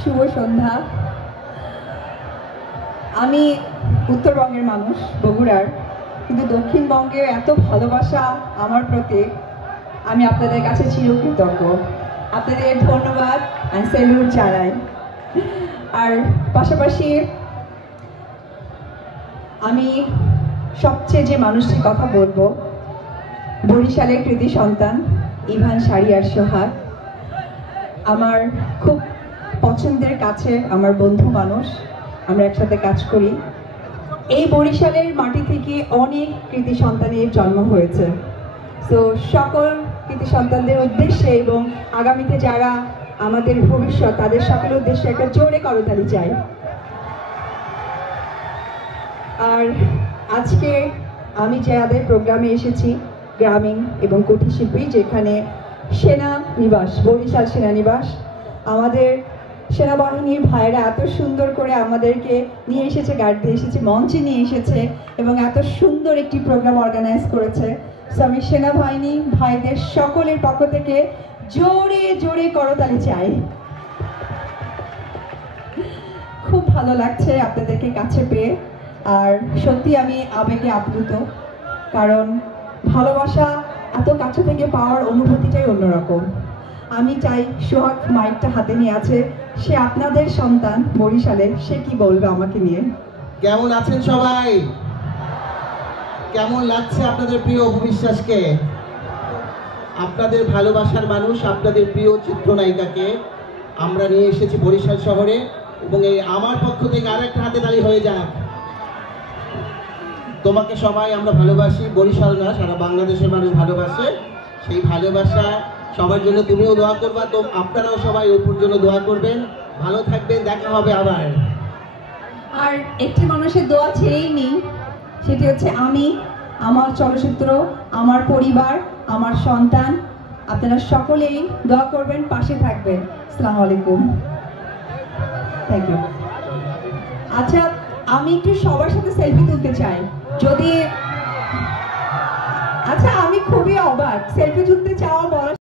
শুভ সন্ধ্যা। আমি উত্তরবঙ্গের মানুষ, বগুড়ার, কিন্তু দক্ষিণবঙ্গে এত ভালোবাসা আমার প্রতি, আমি আপনাদের কাছে চিরকৃতজ্ঞ। আপনাদের ধন্যবাদ আর স্যালুট জানাই। আর পাশাপাশি আমি সবচেয়ে যে মানুষটির কথা বলবো, বরিশালের কৃতি সন্তান ইভান শারিয়ার সোহাগ, আমার খুব পছন্দের কাছে আমার বন্ধু মানুষ, আমরা একসাথে কাজ করি। এই বরিশালের মাটি থেকে অনেক কৃতি সন্তানের জন্ম হয়েছে। তো সকল কৃতি সন্তানদের উদ্দেশ্যে এবং আগামীতে যারা আমাদের ভবিষ্যৎ, তাদের সকলের উদ্দেশ্যে একটা জোরে করতালি চাই। আর আজকে আমি যাদের প্রোগ্রামে এসেছি, গ্রামীণ এবং কুটির শিল্পী, যেখানে সেনানিবাস, বরিশাল সেনানিবাস, আমাদের সেনাবাহিনীর ভাইরা এত সুন্দর করে আমাদেরকে নিয়ে এসেছে, গাড়ি দিয়ে এসেছে, মঞ্চে নিয়ে এসেছে এবং এত সুন্দর একটি প্রোগ্রাম অর্গানাইজ করেছে। সো আমি সেনাবাহিনী ভাইদের সকলের পক্ষ থেকে জোরে জোরে করতালি চাই। খুব ভালো লাগছে আপনাদেরকে কাছে পেয়ে, আর সত্যি আমি আবেগে আপ্লুত, কারণ ভালোবাসা এত কাছে থেকে পাওয়ার অনুভূতিটাই অন্যরকম। আমি চাই সোহাগ মাইকটা হাতে নিয়ে আছে, সে আপনাদের সন্তান বরিশালের, সে কি বলবে আমাকে নিয়ে। কেমন আছেন সবাই? কেমন লাগছে আপনাদের প্রিয় অপবিশ্বাসকে, আপনাদের ভালোবাসার মানুষ, আপনাদের প্রিয় চিত্রনায়িকাকে আমরা নিয়ে এসেছি বরিশাল শহরে। এবং এই আমার পক্ষ থেকে আর একটা হাতে তালি হয়ে যাক। তোমাকে সবাই আমরা ভালোবাসি, বরিশাল না সারা বাংলাদেশের মানুষ ভালোবাসে। সেই ভালোবাসা সবার জন্য তুমিও দোয়া করবা, তো আপনারাও সবাই ওপর জন্য দোয়া করবেন। ভালো থাকবেন, দেখা হবে আবার। আর একটি মানুষের দোয়া ছেড়েই নেই, সেটি হচ্ছে আমি, আমার চলচ্চিত্র, আমার পরিবার, আমার সন্তান। আপনারা সকলেই দোয়া করবেন, পাশে থাকবেন। আসসালামু আলাইকুম, থ্যাংক ইউ। আচ্ছা, আমি একটু সবার সাথে সেলফি তুলতে চাই, যদি আচ্ছা, আমি খুবই অবাক, সেলফি তুলতে চাওয়া বলা